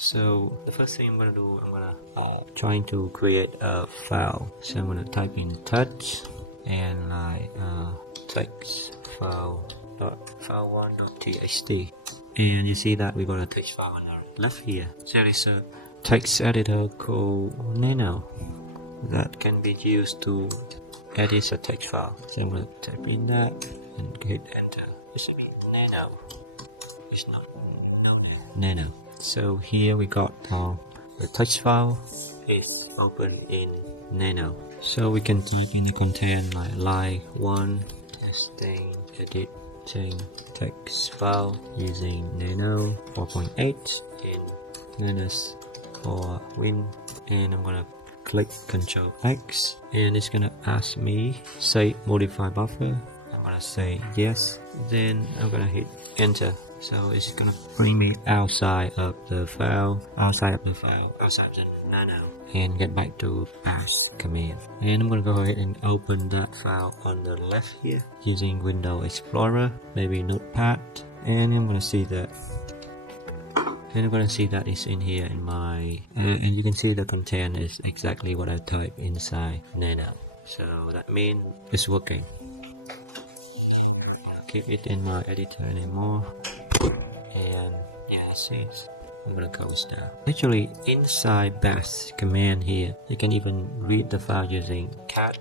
So the first thing I'm gonna do, I'm gonna trying to create a file. So I'm gonna type in touch and like text file file1.txt, and you see that we got a text file on our left here. There is a text editor called Nano that can be used to edit a text file. So I'm gonna type in that and hit enter. You see me? Nano. It's not Nano. So here we got the text file is open in Nano. So we can type in the content like line 1 testing editing text file using Nano 4.8 in Nanos for Win, and I'm gonna click Ctrl X, and it's gonna ask me say modify buffer. I'm gonna say yes, then I'm gonna hit enter. So it's gonna bring me outside of the file, outside the Nano, and get back to bash command. And I'm gonna go ahead and open that file on the left here using Windows Explorer, maybe Notepad, and I'm gonna see that. And I'm gonna see that it's in here in my, and you can see the content is exactly what I typed inside Nano. So that means it's working. I'll keep it in my editor anymore. And yeah, see, I'm gonna close down. Actually, inside bash command here, you can even read the file using cat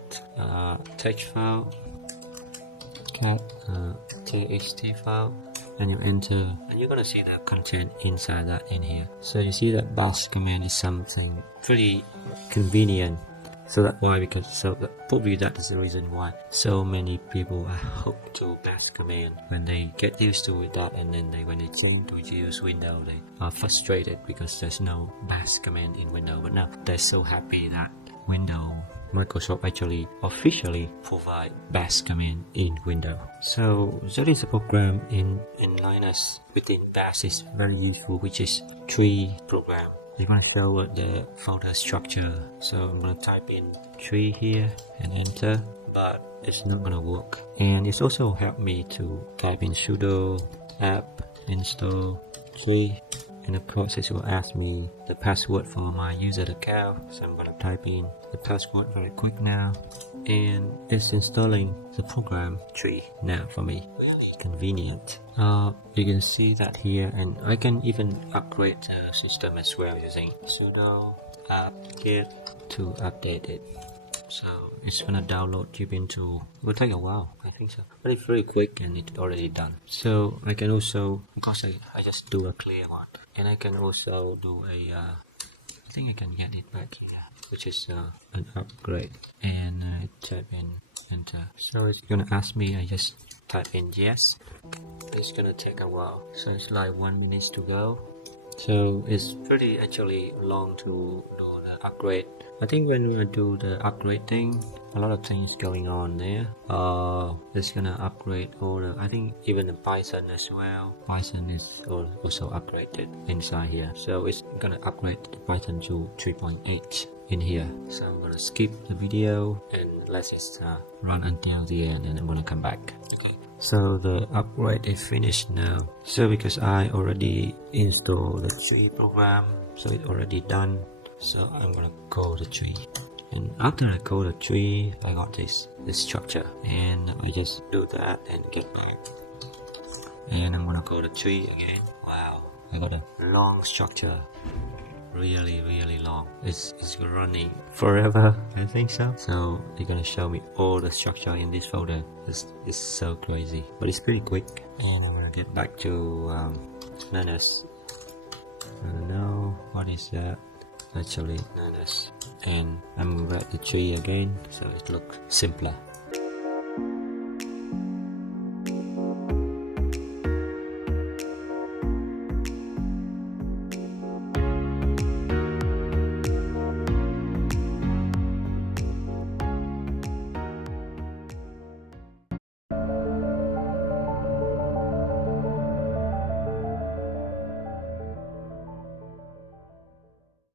text file, cat txt file, and you enter, and you're gonna see the content inside that in here. So you see that bash command is something pretty convenient. So that's why, probably that is the reason why so many people are hooked to bash command. When they get used to that, and then when they think to use Windows, they are frustrated because there's no bash command in Windows. But now they're so happy that Microsoft actually officially provide bash command in Windows. So there is a program in Linux within bash is very useful, which is tree program. It's going to show the folder structure. So I'm going to type in tree here and enter, but it's not going to work. And it's also helped me to type in sudo app install tree, and of course it will ask me the password for my user account. So I'm going to type in the password very quick now, and it's installing the program tree now for me. Really convenient. You can see that here, and I can even upgrade the system as well using sudo apt-get to update it. So it's gonna download Ubuntu. It will take a while, I think so, but it's very quick and it's already done. So I can also, because I just do a clear one, and I can also do a I think I can get it back here, which is an upgrade, and type in enter. So it's gonna ask me, I just type in yes. It's gonna take a while, so it's like 1 minute to go. So it's pretty actually long to do the upgrade. I think when we do the upgrade thing, a lot of things going on there. It's gonna upgrade all the, I think even the Python as well. Python is also upgraded inside here. So it's gonna upgrade the Python to 3.8 in here. So I'm gonna skip the video and let's just run until the end, and I'm gonna come back. Okay. So the upgrade is finished now. So because I already installed the tree program, so it's already done. So I'm gonna call the tree, and after I call the tree, I got this structure, and I just do that and get back, and I'm gonna call the tree again. Wow, I got a long structure, really long. It's running forever, I think so. So it's gonna show me all the structure in this folder. It's so crazy, but it's pretty quick. And I'm gonna get back to Nanos. I don't know what is that. Actually Nanos, and I'm at the tree again, so it looks simpler.